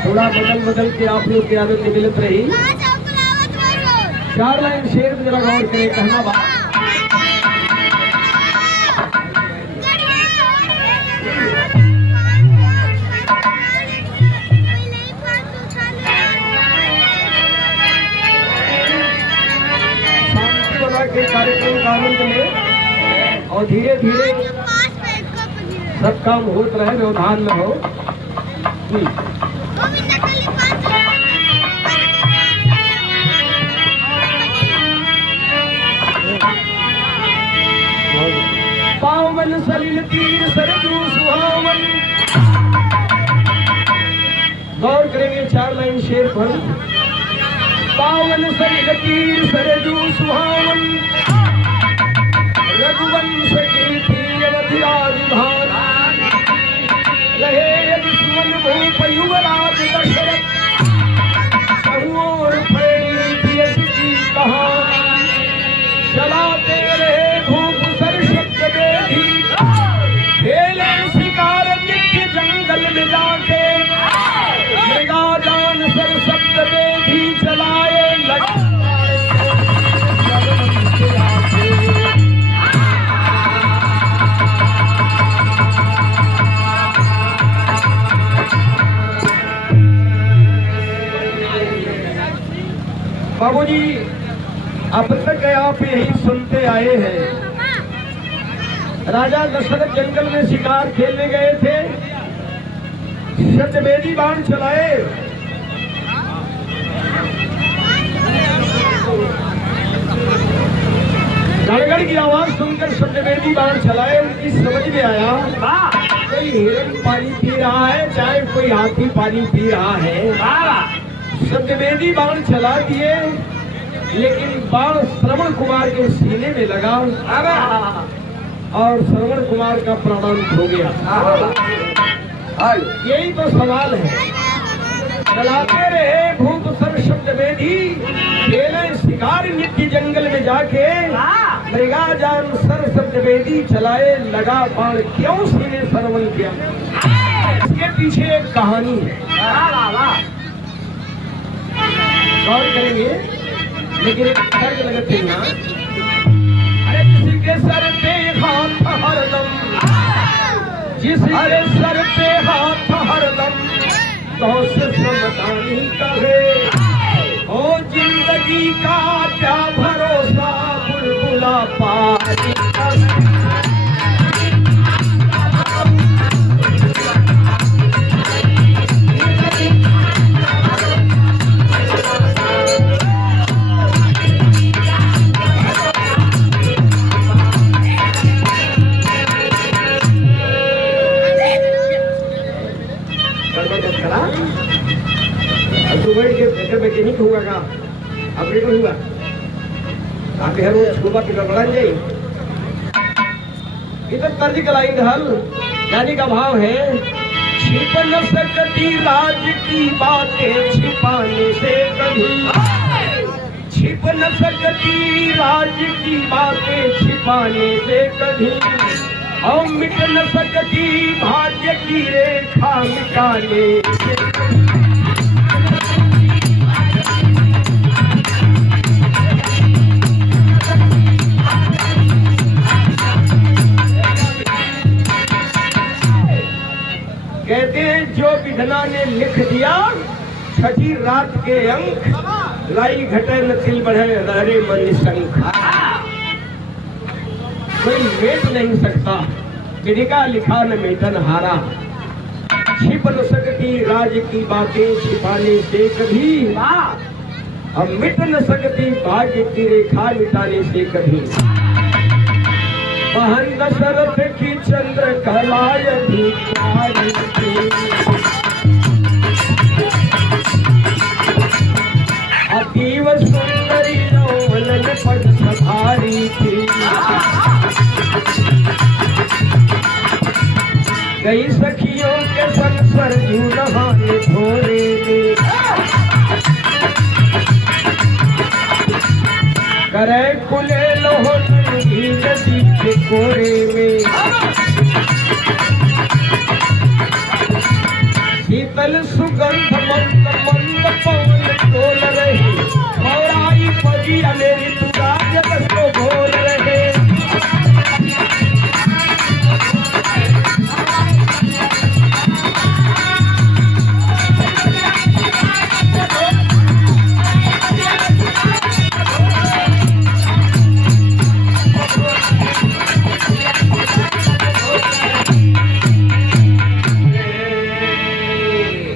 थोड़ा बदल बदल के आप लोग की आदत मिलत रही। 4 लाइन शेर में जरा गौर करें, कहना बात शांति बना के कार्यक्रम का आनंद ले और धीरे धीरे सब काम होत रहे, व्यवधान में हो। पावन सलिल तीर सरजू सुहावन। गौर करेंगे 4 लाइन शेर पर। पावन सलिल तीर सरजू सुहावन, रघुवंश कीर्ति अवधि राजधान। रहे यदि सुमन भूप युवराज दशरथ, बहुओर फैली थी इसकी कहानी। चलाते रहे धूप सर शब्द बेधी, खेले शिकार नित्य जंगल में जाके। मृगा जान सर शब्द बेधी चलाए बाबूजी, अब तक आप यही सुनते आए हैं। राजा दशरथ जंगल में शिकार खेलने गए थे, शब्दवेदी बाण चलाए। गड़गड़ की आवाज सुनकर शब्दवेदी बाण चलाए। उनकी समझ में आया कोई हिरण पानी पी रहा है, चाहे कोई हाथी पानी पी रहा है। शब्दवेदी बाण चला दिए, लेकिन बाण श्रवण कुमार के सीने में लगा और श्रवण कुमार का प्राणांत हो गया। यही तो सवाल है। चलाते रहे भूप सर शब्दवेदी, खेले शिकार नित्य जंगल में जाके। मृगा जान सर शब्दवेदी चलाए, लगा बाण क्यों सीने श्रवण किया। इसके पीछे एक कहानी है, गौर करेंगे। लेकिन एक शर्त लगत है ना, अरे किसी के सर पे हाथ हरदम, जिसके सर पे हाथ हरदम, तो से समझानी करे। ओ जिंदगी का क्या भरोसा, बुलबुला पानी का। नहीं होगा का अपने को हुआ आगे हर रोज सुबह की गड़बड़ा जाए। इधर तर्ज कलाई हल यानी का भाव है, छिप न सकती राज की बातें छिपाने से कभी। छिप न सकती राज की बातें छिपाने से कभी, और मिट न सकती भाग्य की रेखा मिटाने से कभी। कहते हैं जो विधना ने लिख दिया, छठी रात के अंक, लाई घटे न तिल बढ़े रहरे मन शंख। कोई मेट नहीं सकता, विधि का लिखा न मेटन हारा। छिप न सकती राज की बातें छिपाने से कभी, अब मिट न सकती भाग्य की रेखा मिटाने से कभी। महन दशरथ की चंद्र कलाय धिकारी थी, अतीव सुंदरी यौवन पट सवारी थी। कई सखियों के संग सरयू नहाने भोरे में, करे कुले लोहो नदी के कोरे में। शीतल सुगंध पवन डोल रहे और आई पगिया मेरी तुरा जगत को बोल रहे।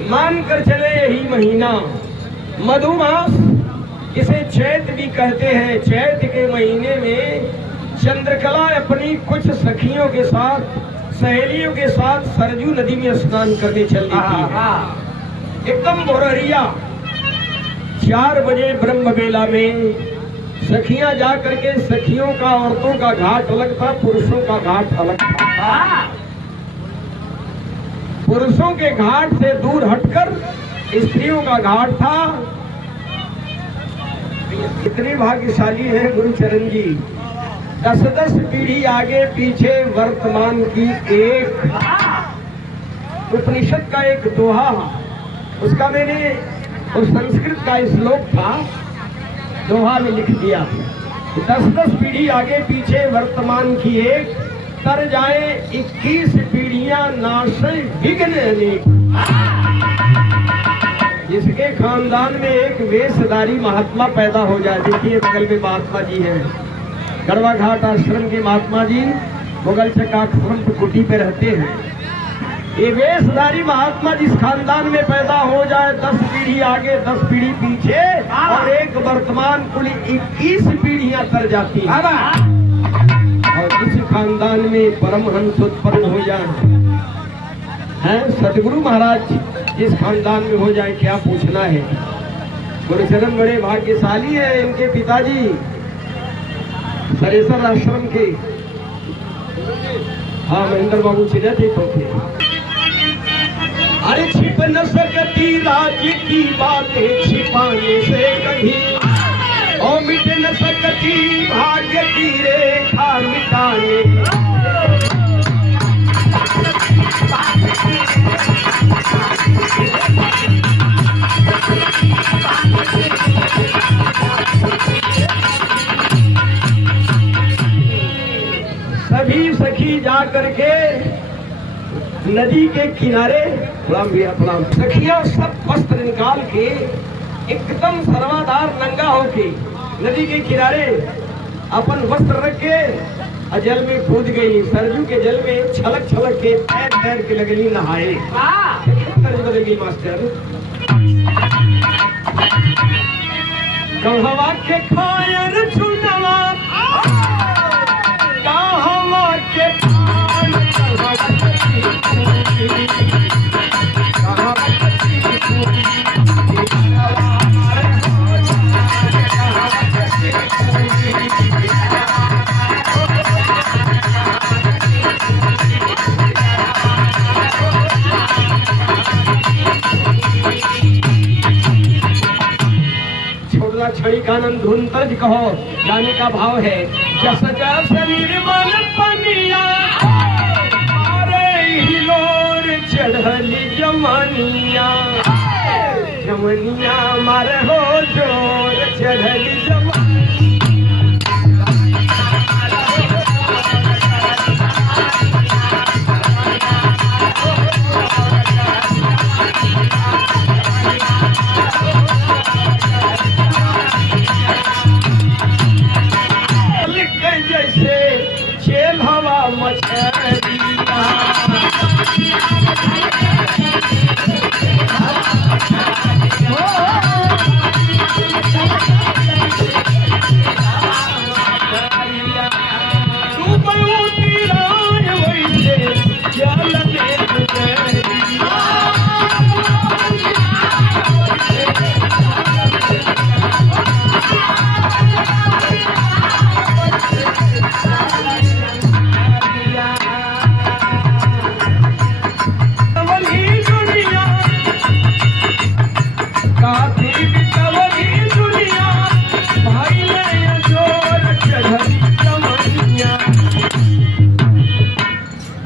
मानकर चले यही महीना मधुमास, इसे चैत भी कहते हैं। चैत के महीने में चंद्रकला अपनी कुछ सखियों के साथ, सहेलियों के साथ सरजू नदी में स्नान करने चल रही थी। एकदम भोरहरिया 4 बजे ब्रह्म बेला में सखियां जा करके, सखियों का औरतों का घाट अलग था, पुरुषों का घाट अलग था। पुरुषों के घाट से दूर हटकर स्त्रियों का घाट था। इतनी भाग्यशाली है गुरुचरण जी, 10-10 पीढ़ी आगे पीछे वर्तमान की एक उपनिषद का एक दोहा, उसका मैंने उस संस्कृत का श्लोक था, दोहा में लिख दिया। 10-10 पीढ़ी आगे पीछे वर्तमान की एक, तर जाए 21 पीढ़ियां नाशे विघ्न अनेक। जिसके खानदान में एक वेशधारी महात्मा पैदा हो जाए, देखिए बगल में महात्मा जी हैं, गढ़वा घाट आश्रम के महात्मा जी मुगल चकाश्रम कुटी पे रहते हैं। ये वेशधारी महात्मा जिस खानदान में पैदा हो जाए, 10 पीढ़ी आगे 10 पीढ़ी पीछे और एक वर्तमान, कुल 21 पीढ़ियां तर जाती हैं। और जिस खानदान में परमहंस उत्पन्न हो जाए, हैं सतगुरु महाराज जिस खानदान में हो जाए, क्या पूछना है। गुरुचरण बड़े भाग्यशाली है, इनके पिताजी सरेसर आश्रम के, हाँ महेंद्र बाबू चिन्ह थे तो थे। अरे छिप न सकती राज्य की बातें छिपाने से कभी, और मिट न सकती भाग्य की रेखा मिटाने। सभी सखी जा करके नदी के किनारे, प्रणाम भैया प्रणाम, सखियां सब वस्त्र निकाल के एकदम सर्वाधार नंगा होके नदी के किनारे अपन वस्त्र रख के जल में कूद गई। सरजू के जल में छलक छलक के पैर पैर के लगली नहाए। बदल गई मास्टर, कहवा के खायर चुनवा, कहवा के पान, छड़ी कानन धुन तज कहो, गाने का भाव है जस जस निर्मल पनिया, अरे हिलोर चढ़ली जमनिया, जमनिया मारे हो जोर चढ़ली जमनिया।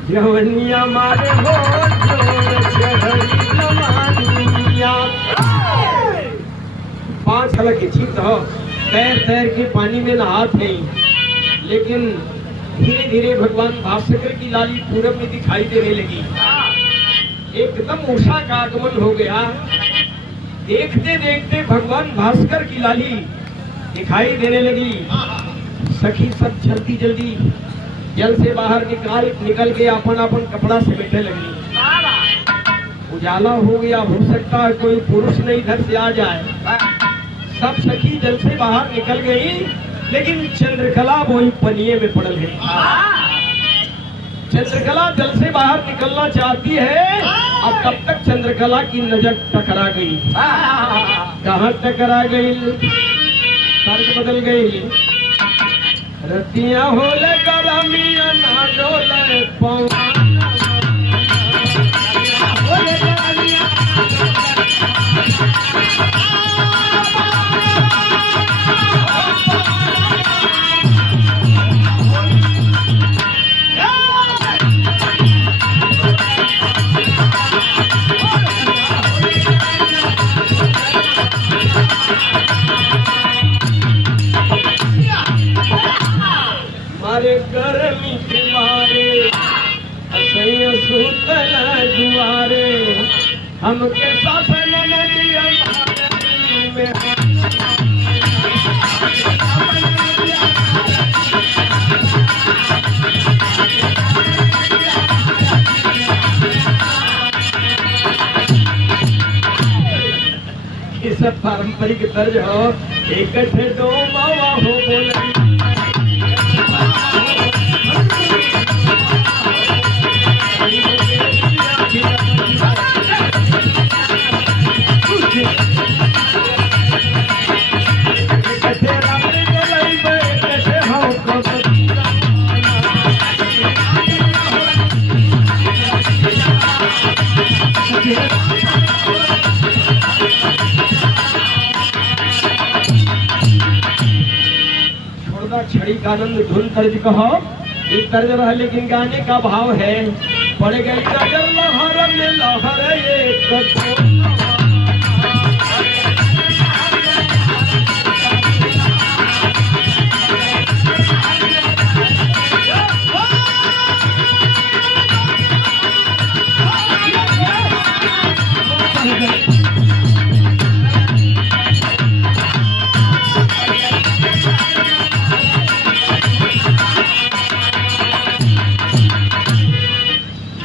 जवनिया मारे हो जोर चढ़ी जवानिया। पांच हलक चित हो, तैर तैर के पानी में नहात है। लेकिन धीरे धीरे भगवान भास्कर की लाली पूरब में दिखाई देने लगी। एकदम उषा का आगमन हो गया। देखते देखते भगवान भास्कर की लाली दिखाई देने लगी। सखी सब जल्दी जल्दी जल से बाहर निकल के अपन कपड़ा समेटने लगी। उजाला हो गया, हो सकता है कोई पुरुष नहीं इधर से आ जाए। सब सखी जल से बाहर निकल गई, लेकिन चंद्रकला वही पनिये में पड़ल है। चंद्रकला जल से बाहर निकलना चाहती है, और तब तक चंद्रकला की नजर टकरा गई। कहाँ टकरा गई? तर्क बदल गई। रतिया होले करमिया ना डोले पौआ गर्मी के मारे असह्य सूतल दुआरे हमके शासन नदिया में ये सब पारंपरिक तर्ज हो। एक थे दो मावा हो बोले छड़ी का आनंद धुन तर्ज कहो। एक तर्ज रहा, लेकिन गाने का भाव है। पड़ गई नजर लहर में लहर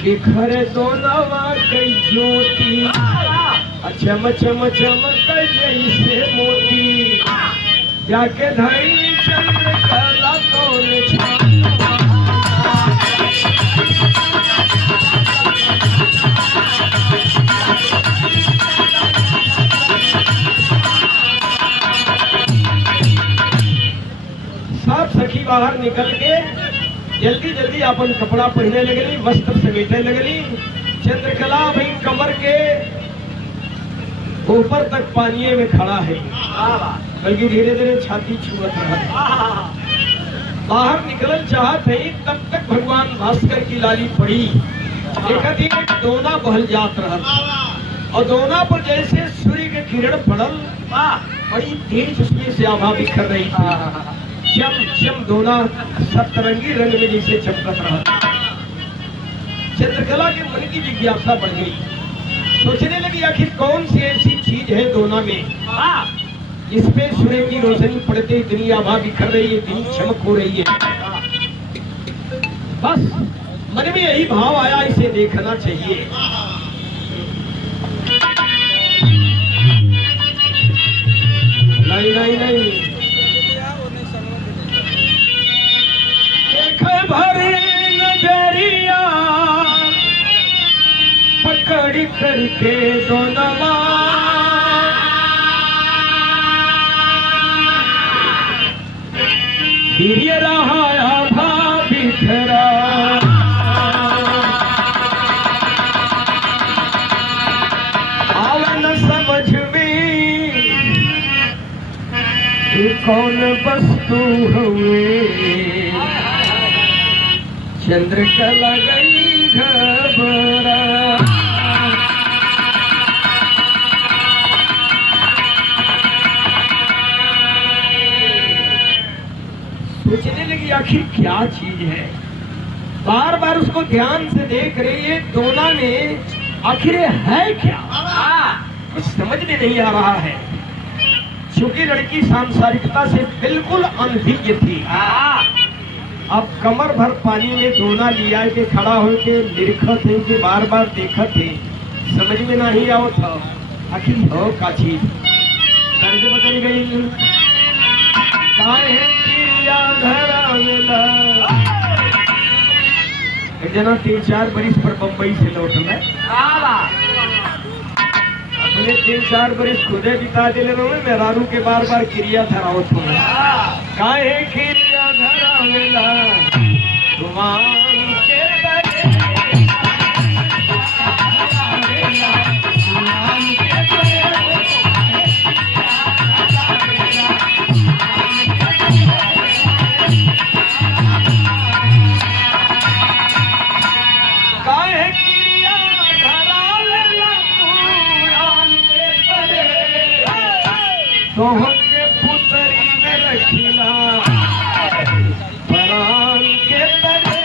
एक खरे दोनवा कई ज्योति चम चम चमक जैसे मोती जाके धई चंद्रकला कौन सब सखी बाहर निकल के जल्दी जल्दी अपन कपड़ा पहने लगली, वस्त्र समेटने लगली। चंद्रकला भाई कमर के ऊपर तक पानी में खड़ा है, बल्कि धीरे धीरे छाती छुअत रहा। बाहर निकलल चाहत है, तब तक भगवान भास्कर की लाली पड़ी। एक दोना बहल जात रहा, और दोना पर जैसे सूर्य के किरण पड़ल, बड़ी तेज उसमें से आभा बिखर रही थी। शम शम दोना सतरंगी रंग में जैसे चमकत रहा। चंद्रकला के मन की जिज्ञासा बढ़ गई। सोचने लगी आखिर कौन सी ऐसी चीज है दोना में जिसपे सूर्य की रोशनी पड़ते इतनी आभा बिखर रही है, इतनी चमक हो रही है। बस मन में यही भाव आया, इसे देखना चाहिए। नहीं नहीं नहीं, भरे नजरिया पकड़ करके दोनवा वीर्य रहा आभा बिखरा। आवे न समझ में कौन वस्तु हुए, चंद्रकला गई घबरा। आखिर क्या चीज है। बार बार उसको ध्यान से देख रही है दोना में, आखिर ये है क्या, कुछ समझ में नहीं आ रहा है। चूंकि लड़की सांसारिकता से बिल्कुल अनभिज्ञ थी। अब कमर भर पानी में दोना लिया के खड़ा होके निरखत है कि बार बार देखत है, समझ में नहीं आओ था आखिर हो का चीज। तर्ज बदल गई काहे किया धरा मिला। एक जना 3-4 बरिस पर बम्बई से लौट में अपने 3-4 बरिस खुदे बिता दिले में मेहरारू के बार बार क्रिया धराओ तुम्हें। काहे क्रिया धरा मिला भगवान के के पुतरी में रखिला परान के तरे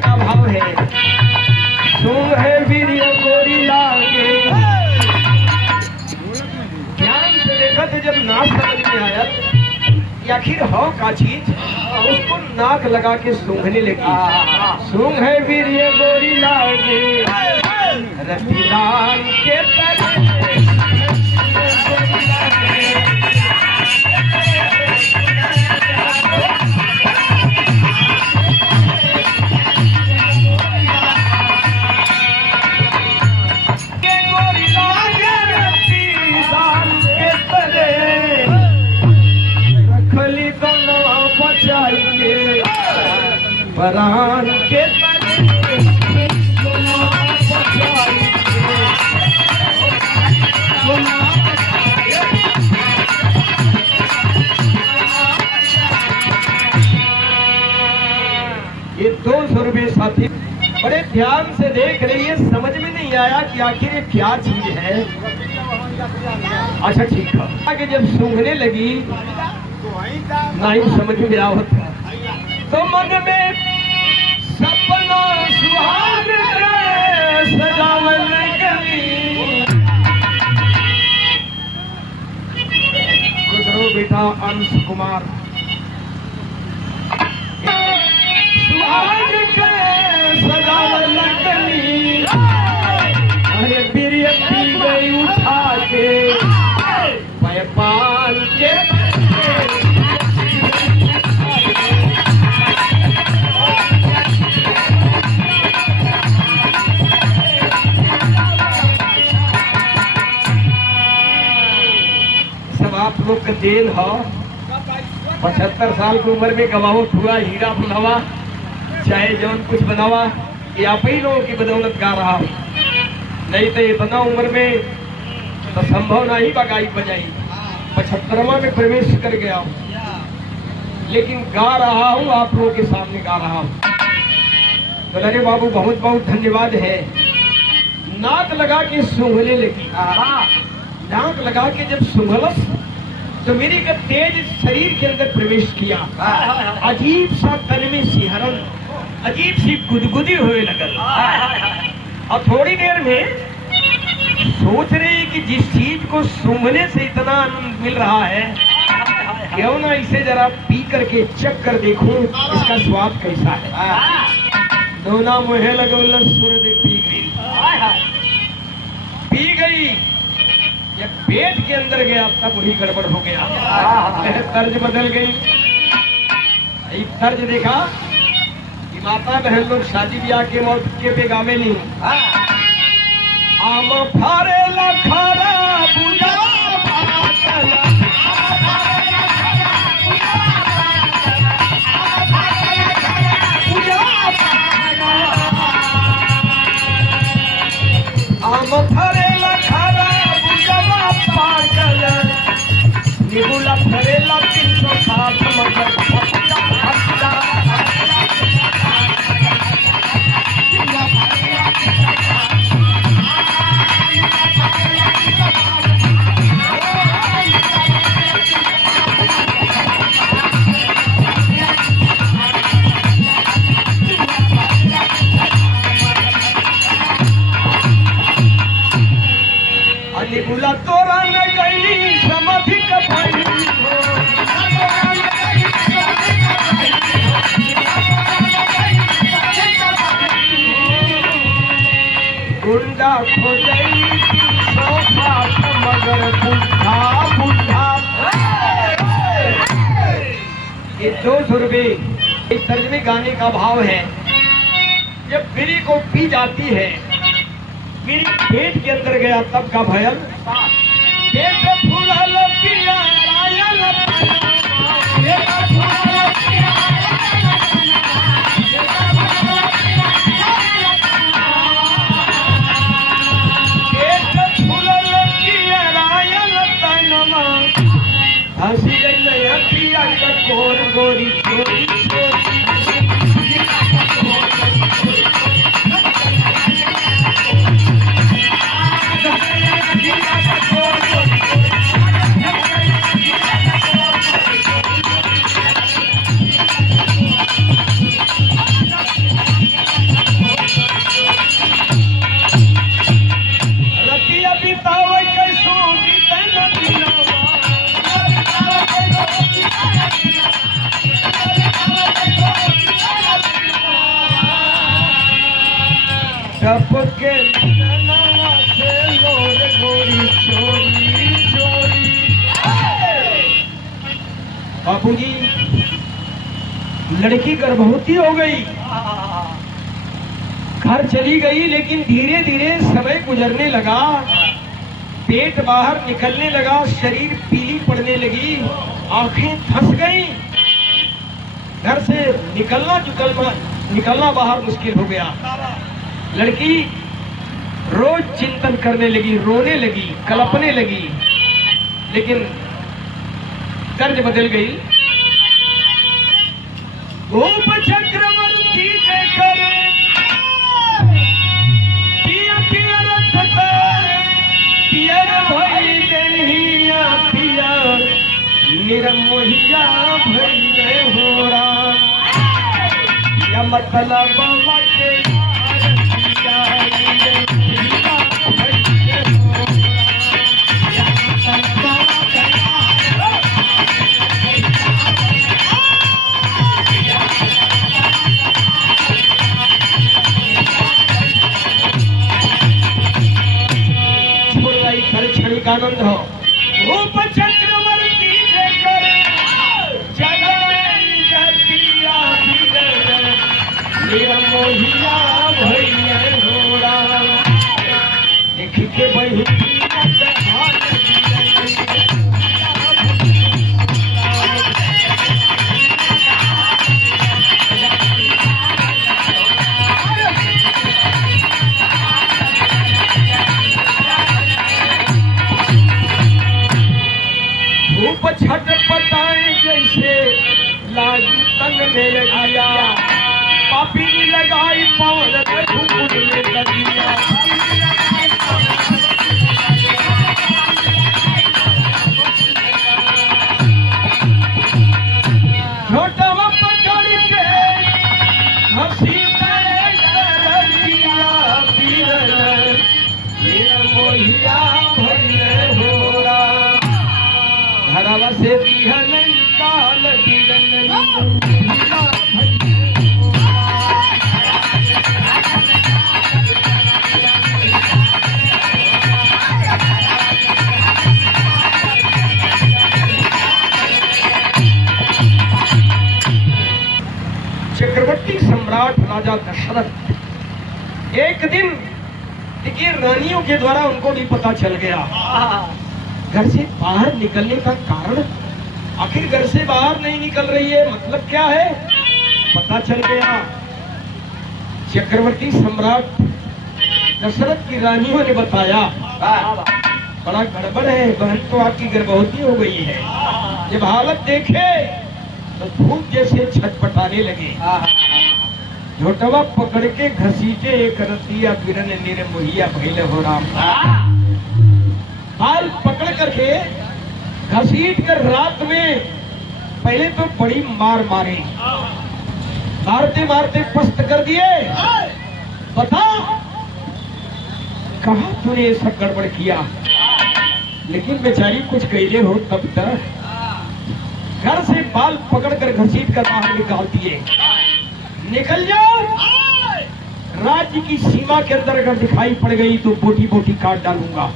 का भाव है। सुन है वीर्य गोरी लागे, ध्यान से देखा तो जब नाक समझ में आया कि आखिर हो का चीज, उसको नाक लगा के सूंघने लगी। सूंघ है वीर्य गोरी लागे रतिलाल के तरे परान के ये 200 रुपये साथी बड़े ध्यान से देख रही है, समझ में नहीं आया कि आखिर ये क्या चीज है। अच्छा ठीक है, आगे जब सूंघने लगी नहीं समझ में आया होता तो मन में सपना सुहाग सजावन करी। गुजरो बेटा अंश कुमार सुहाग के सजावन करी। अरे बिरिया पी गई उठा के पैपाल के आप लोग का देन हो। 75 साल की उम्र में गवाहो हुआ हीरा बनावा चाहे जौन कुछ बनावा, ये आप ही लोगों की बदौलत गा रहा हूँ। नहीं तो इतना उम्र में तो संभव नहीं बगाई बजाई। 75वां में प्रवेश कर गया हूँ, लेकिन गा रहा हूँ आप लोगों के सामने गा रहा हूँ। तो अरे बाबू बहुत बहुत धन्यवाद है। नाक लगा के सूंघने लगी। नाक लगा के जब सूंघलस तो मेरी का तेज शरीर के अंदर प्रवेश किया। अजीब सा तन में सिहरन, अजीब सी गुदगुदी हुए लगल। और थोड़ी देर में सोच रही कि जिस चीज को सूंघने से इतना आनंद मिल रहा है, क्यों ना इसे जरा पी करके चख कर देखूं इसका स्वाद कैसा है। दोना मुहे लगौल सूरज पी गई। जब पेट के अंदर गया तब वही गड़बड़ हो गया, तर्ज बदल गई। तर्ज देखा कि माता बहन लोग शादी ब्याह के मौके पे गावे नहीं, आम फारे लखारा बुझा आम फरेला खारा बुझवा पागल निबुला फरेला 360 मगर निबुला तोरा न गई समाधि कपाई गुंडा खोजई 360 मगर बुढ़ा बुढ़ा। ये 200 रुपये इस तर्ज में गाने का भाव है। जब बीड़ी को पी जाती है, बीड़ी पेट के अंदर गया तब का भयल पेट फूलल पिया आयल पेट फूलल पिया आयल तनमा हंसी गई पिया चकोर गोरी चोरी टपके ननवा से लोर गोरी चोरी चोरी। बाबूजी, लड़की गर्भवती हो गई, घर चली गई, लेकिन धीरे धीरे समय गुजरने लगा, पेट बाहर निकलने लगा, शरीर पीली पड़ने लगी, आंखें धंस गई, घर से निकलना बाहर मुश्किल हो गया। लड़की रोज चिंतन करने लगी, रोने लगी, कलपने लगी, लेकिन तर्ज बदल गई। रूप चक्रवर्ती देकर पिया पिया रखता पियर भई देहिया पिया निरमोहिया भई होरा या मतलब बाबा के आनंद हो। रूप चक्रवर्ती देकर निरमोहिया भैया घोड़ा देख के बही छटपटाए जैसे लागी तन में लगिया पापी लगाई पावन धूप में लगिया छोटा पकड़ के हंसी देखिए रानियों के द्वारा उनको भी पता चल गया। घर से बाहर निकलने का कारण, आखिर घर से बाहर नहीं निकल रही है, मतलब क्या है, पता चल गया। चक्रवर्ती सम्राट दशरथ की रानियों ने बताया, बड़ा गड़बड़ है, बहन तो आपकी गर्भवती हो गई है। जब हालत देखे तो धूप जैसे छटपटाने लगे। झोटवा पकड़ के घसीटे एक रतिया बिरन निर मुहिया भइले हो राम। बाल पकड़ करके घसीट कर रात में पहले तो बड़ी मार मारे, मारते मारते पस्त कर दिए। बता कहा तूने ये सब गड़बड़ किया, लेकिन बेचारी कुछ कहले हो तब तक घर से बाल पकड़कर घसीट कर बाहर निकाल दिए। निकल जाओ, राज्य की सीमा के अंदर अगर दिखाई पड़ गई तो बोटी बोटी काट डालूंगा।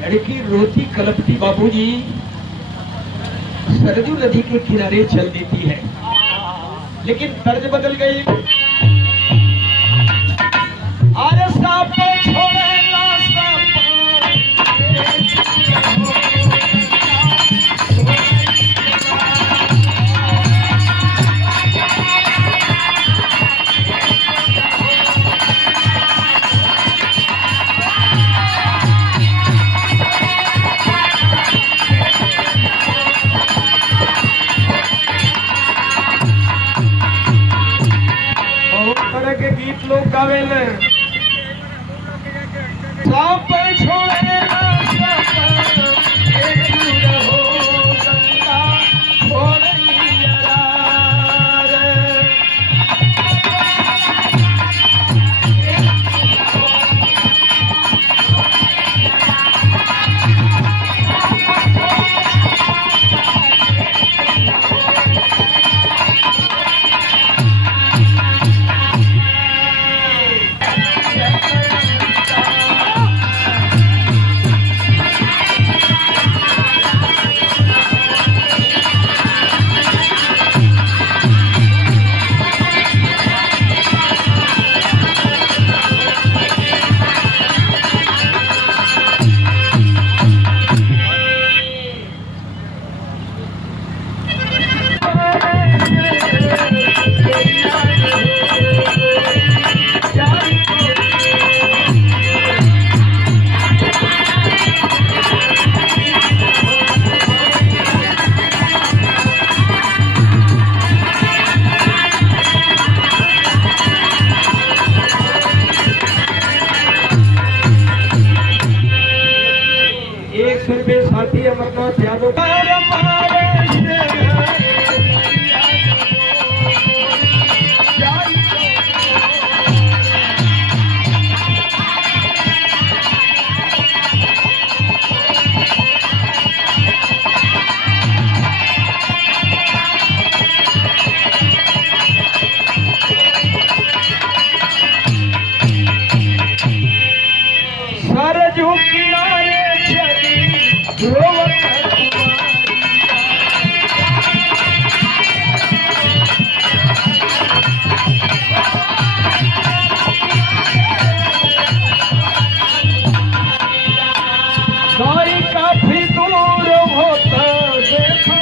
लड़की रोती कलपती बाबूजी सरजू नदी के किनारे चल देती है, लेकिन तर्ज बदल गई। अरे सांप छोड़ेगा के गीत लोग गावे ले। सांप छोड़ेगा साथी अमरनाथ यादव सरजू किनारे चली काफी दूर होता देखा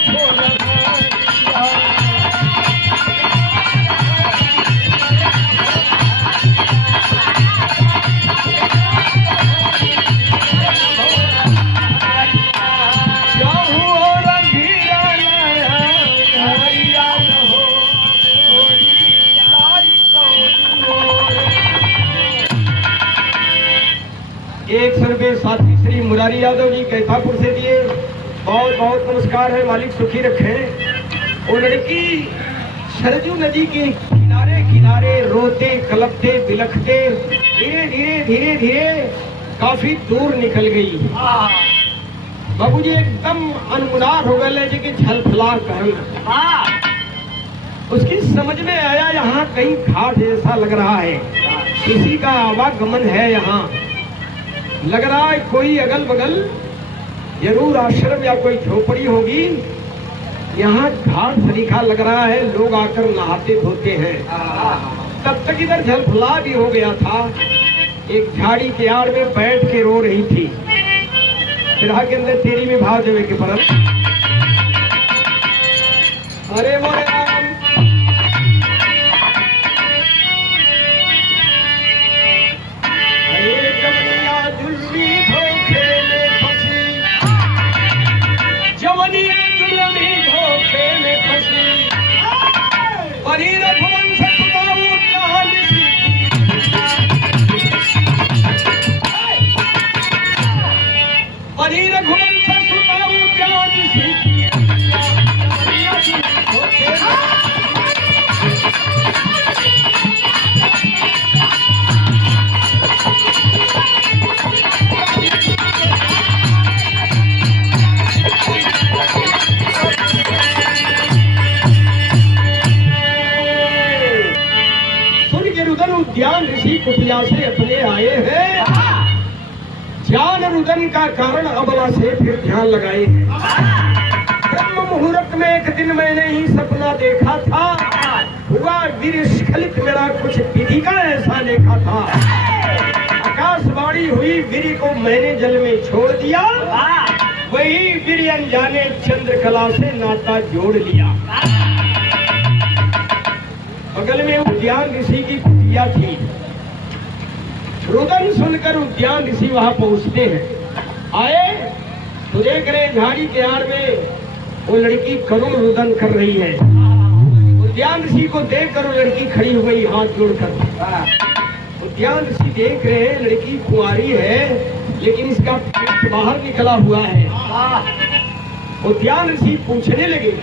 एक सर्वे साथी श्री मुरारी यादव जी कैथापुर से दिए, बहुत बहुत नमस्कार है, मालिक सुखी रखे। वो लड़की सरजू नदी के किनारे किनारे रोते कलपते बिलखते धीरे धीरे धीरे धीरे काफी दूर निकल गई। बाबूजी एकदम अनमुनार हो गए जी की झलफला कहल। उसकी समझ में आया यहाँ कहीं घाट जैसा लग रहा है, किसी का आवागमन है, यहाँ लग रहा है कोई अगल बगल जरूर आश्रम या कोई झोपड़ी होगी। यहाँ घाट सरीखा लग रहा है, लोग आकर नहाते धोते हैं। तब तक इधर झलफला भी हो गया था। एक झाड़ी के आड़ में बैठ के रो रही थी। विरह के अंदर तेरी में भाव देवे के परम। अरे मोरे राम, अरे जवनिया जुल्मी धोखे में फंसी, जवनिया जुल्मी धोखे में फंसी, परी रघुवंश सुनाऊं कहानी सी। परी रघुवंश सुनाऊं कहानी सी। ज्ञान ऋषि कुटिया से अपने आए हैं। ज्ञान रुदन का कारण अबला से फिर ध्यान लगाए हैं। ब्रह्म मुहूर्त में एक दिन मैंने ही सपना देखा था, हुआ वीर स्खलित मेरा कुछ विधि का ऐसा देखा था। आकाशवाणी हुई वीर को मैंने जल में छोड़ दिया, वही वीर अनजाने चंद्रकला से नाता जोड़ लिया। बगल में उद्यान ऋषि की कुटिया थी। रुदन सुनकर उद्यान ऋषि वहां पहुंचते हैं। आए तो देख रहे झाड़ी के आड़ में वो लड़की करुण रुदन कर रही है। उद्यान ऋषि को देखकर वो लड़की खड़ी हो गई हाथ जोड़कर। उद्यान ऋषि देख रहे हैं लड़की कुंवारी है, लेकिन इसका पेट बाहर निकला हुआ है। उद्यान ऋषि पूछने लगे,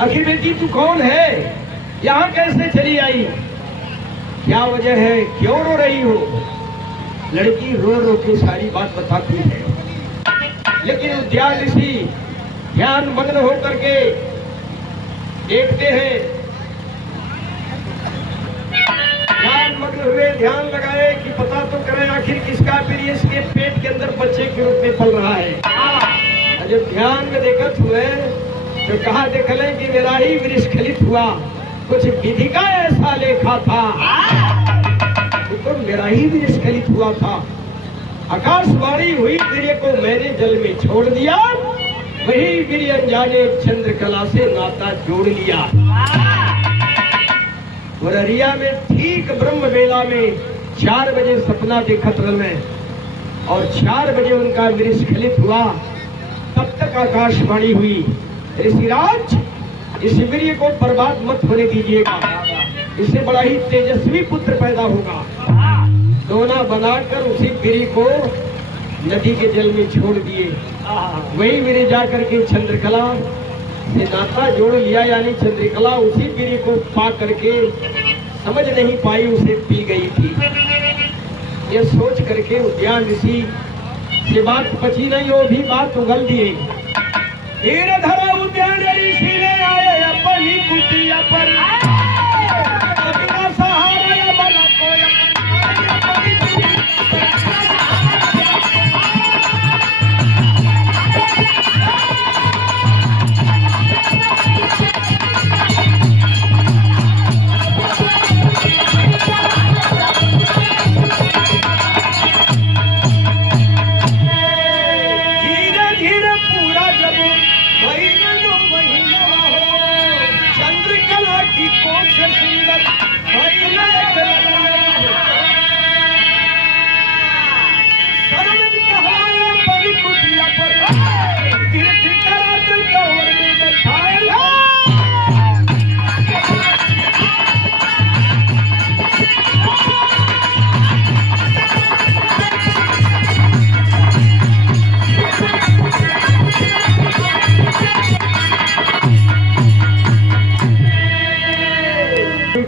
आखिर बेटी तू कौन है, यहाँ कैसे चली आई, क्या वजह है, क्यों रो रही हो। लड़की रो रो के सारी बात बताती है, लेकिन उद्यान ऋषि ध्यान मग्न होकर के देखते हैं। ध्यान मग्न हुए, ध्यान लगाए कि पता तो करें आखिर किसका वीर्य इसके पेट के अंदर बच्चे के रूप में पल रहा है। जब ध्यान में देखत हुए तो कहा देखले कि मेरा ही वीर्य स्खलित हुआ, कुछ विधि का ऐसा लेखा था, तो मेरा ही वीर्य स्खलित हुआ था। आकाशवाणी हुई, वीर्य को मैंने जल में छोड़ दिया, वही वीर्य अनजाने चंद्रकला से नाता जोड़ लिया। वररिया में ठीक ब्रह्म वेला में 4 बजे सपना देखत रहे और 4 बजे उनका वीर्य स्खलित हुआ। तब तक आकाशवाणी हुई, ऋषिराज इस वीर्य को बर्बाद मत होने दीजिएगा, इससे बड़ा ही तेजस्वी पुत्र पैदा होगा। दोना बनाकर उसी वीर्य को नदी के जल में छोड़ दिए। वही वीर्य जाकर के चंद्रकला से नाता जोड़ लिया, यानी चंद्रकला उसी वीर्य को पा करके समझ नहीं पाई, उसे पी गई थी। ये सोच करके उद्यान ऋषि से बात पची नहीं, वो भी बात उगल दिए। धीरे धरा उद्यान ऋषि ने आए अपनी कुटिया पर, अपना सहारा बना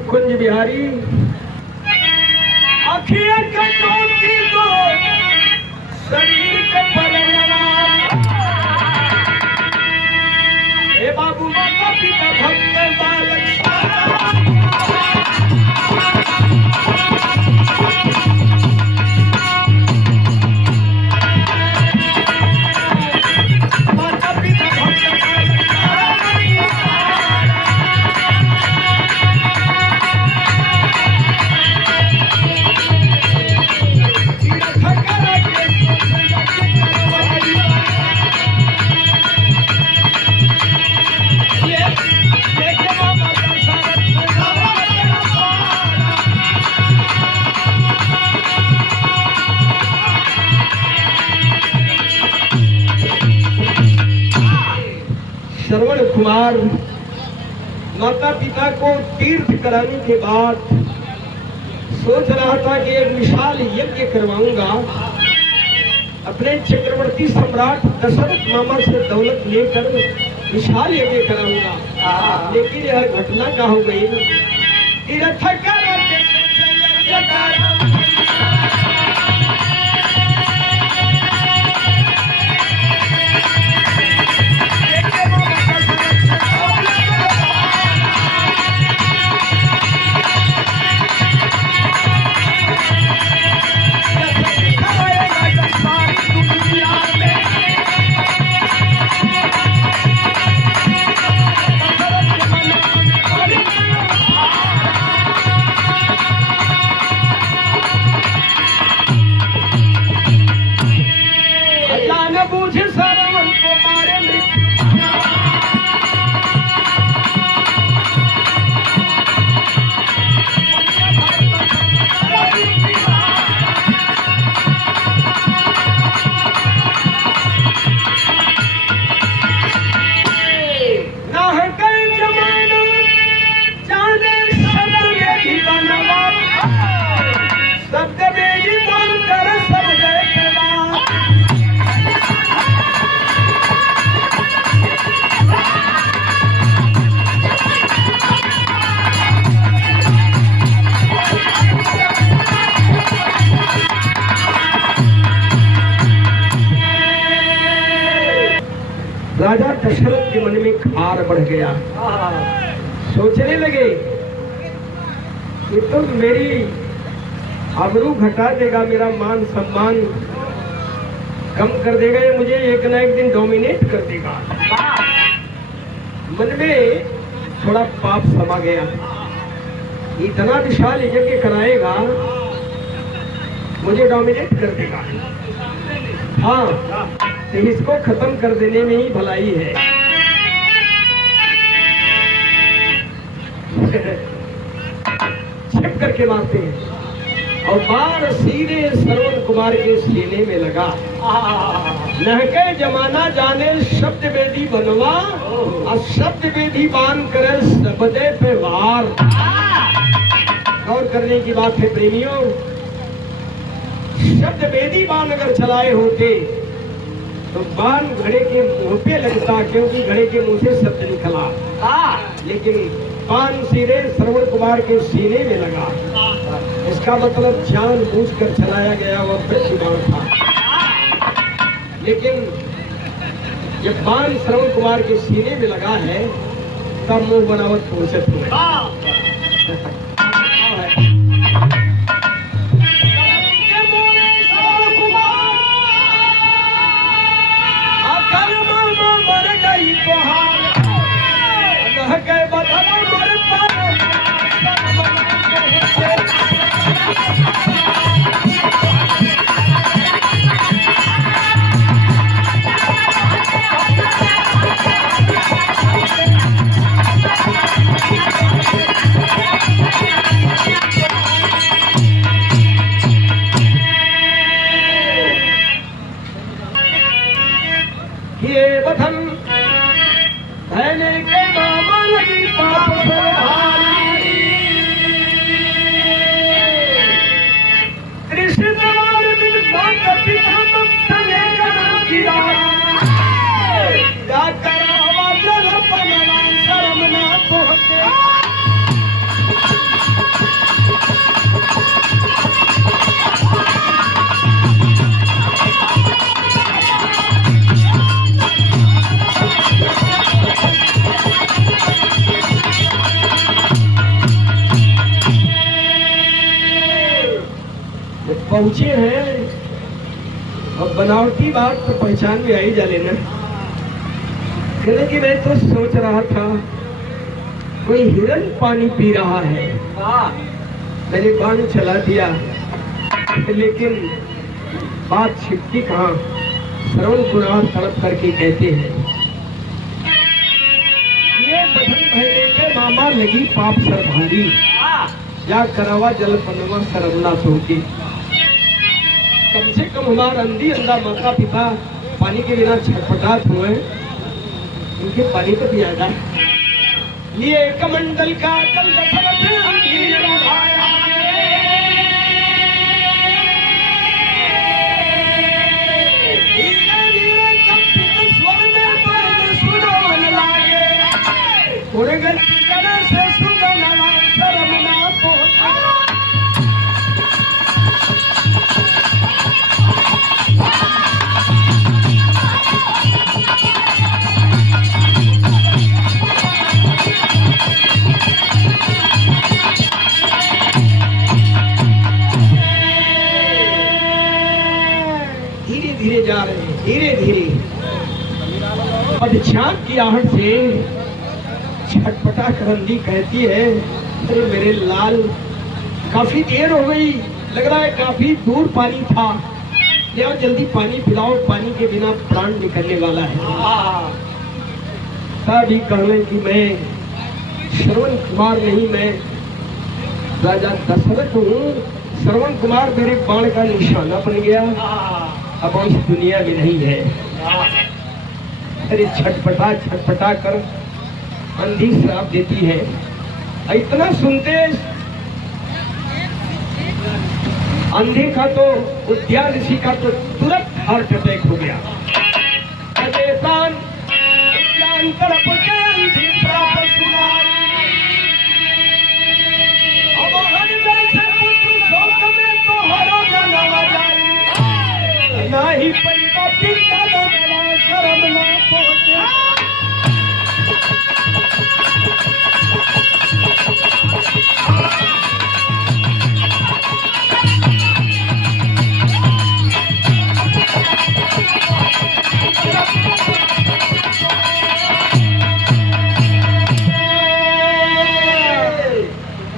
कोई बिहारी अखियां कटौती दो शरीर के परवाना। हे बाबू माता पिता भक्त बालक कुमार माता पिता को तीर्थ कराने के बाद सोच रहा था कि एक विशाल यज्ञ करवाऊंगा, अपने चक्रवर्ती सम्राट दशरथ मामा से दौलत लेकर विशाल यज्ञ कराऊंगा। लेकिन यह घटना क्या हो गई कि राजा दशरथ के मन में खार बढ़ गया। सोचने लगे कि तुम मेरी आबरू घटा देगा, मेरा मान सम्मान कम कर देगा, ये मुझे एक ना एक दिन डोमिनेट कर देगा। मन में थोड़ा पाप समा गया, इतना विशाल यज्ञ कराएगा, मुझे डोमिनेट कर देगा। हाँ, तो इसको खत्म कर देने में ही भलाई है। छिप करके मारते हैं और बार सीधे श्रवण कुमार के सीने में लगा। नहके जमाना जाने शब्द वेदी बनवा और शब्द वेदी बांध करे सबदे पे वार। गौर करने की बात है प्रेमियों, शब्द वेदी बाण अगर चलाए होते तो बाण घड़े के मुंह पे लगता, क्योंकि घड़े के मुंह से शब्द निकला। लेकिन बाण सीधे श्रवण कुमार के सीने में लगा। इसका मतलब जानबूझकर चलाया गया वह प्रतिबाण था। लेकिन जब बाण श्रवण कुमार के सीने में लगा है तब मुंह बनावट फुर्सत हुए। ये बधन भैने के मामा लगी पाप भारी, कृष्ण दिन माता पिता तने करा किया, जा करावा जल बनवा शर्म ना पहुंचे। पहुंचे हैं और बनावटी बात तो पहचान में आई जा लेना। कहने कि मैं तो सोच रहा था कोई हिरन पानी पी रहा है, मैंने बाण चला दिया, लेकिन बात छिपकी कहाँ। श्रवण कुमार तड़प करके कहते हैं ये बधन भैले के मामा लगी पाप सर भारी, या करावा जल पनवा शर्मना सोगी। कम से कम हमारा अंधी अंधा माता पिता पानी के बिना छटपटात हुए, इनके पानी तो पिया जाए। लिए कमंडल का जल दशरथ नीर उठाया, धीरे धीरे कंपित स्वर में वेद सुनान लागे, उड़गल गगन से सुगंधवा शर्म ना पोता। धीरे जा रहे हैं, धीरे धीरे पदछाप की आहट से छटपटा करंदी कहती है, अरे मेरे लाल काफी देर हो गई, लग रहा है काफी दूर पानी था, ले आओ जल्दी पानी पिलाओ, पानी के बिना प्राण निकलने वाला है। तभी कहने की मैं श्रवण कुमार नहीं, मैं राजा दशरथ हूँ। श्रवण कुमार मेरे बाण का निशाना बन गया, अब इस दुनिया में नहीं है। अरे छटपटा छटपटा कर अंधी श्राप देती है। इतना सुनते अंधे का तो उद्यान ऋषि का तो तुरंत हार्ट अटैक हो गया। उद्यान तरफ के अंधी श्राप सुनाई, अब हर जैसे पुत्र शोक में तो हरो जनावा जाई, ना ही परिता पिता दवा शर्म ना पोते।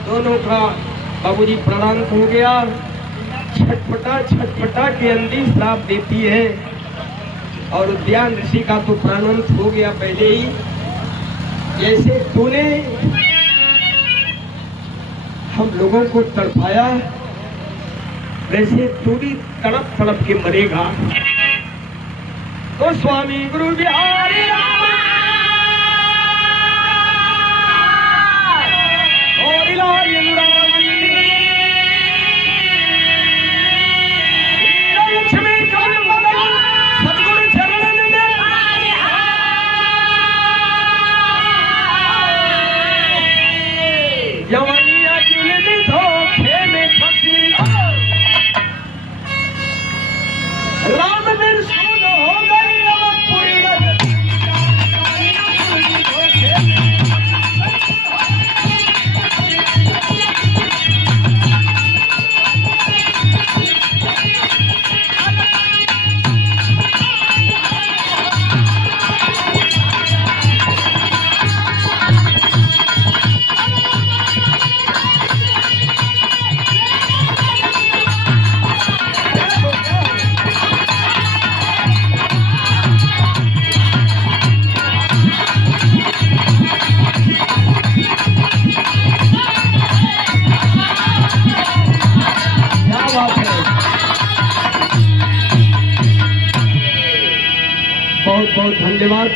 दोनों का बाबूजी प्रणाम हो गया। छटपटा के अंधी श्राप देती है और उद्यान ऋषि का तो प्राणांत हो गया पहले ही। जैसे तूने हम लोगों को तड़पाया, वैसे तू भी तड़प तड़प के मरेगा। तो स्वामी गुरु बिहारी और जवानिया दिल धोखे में फंसी, राम दिन सुन हो गई अब पूरी बहुत बहुत धन्यवाद।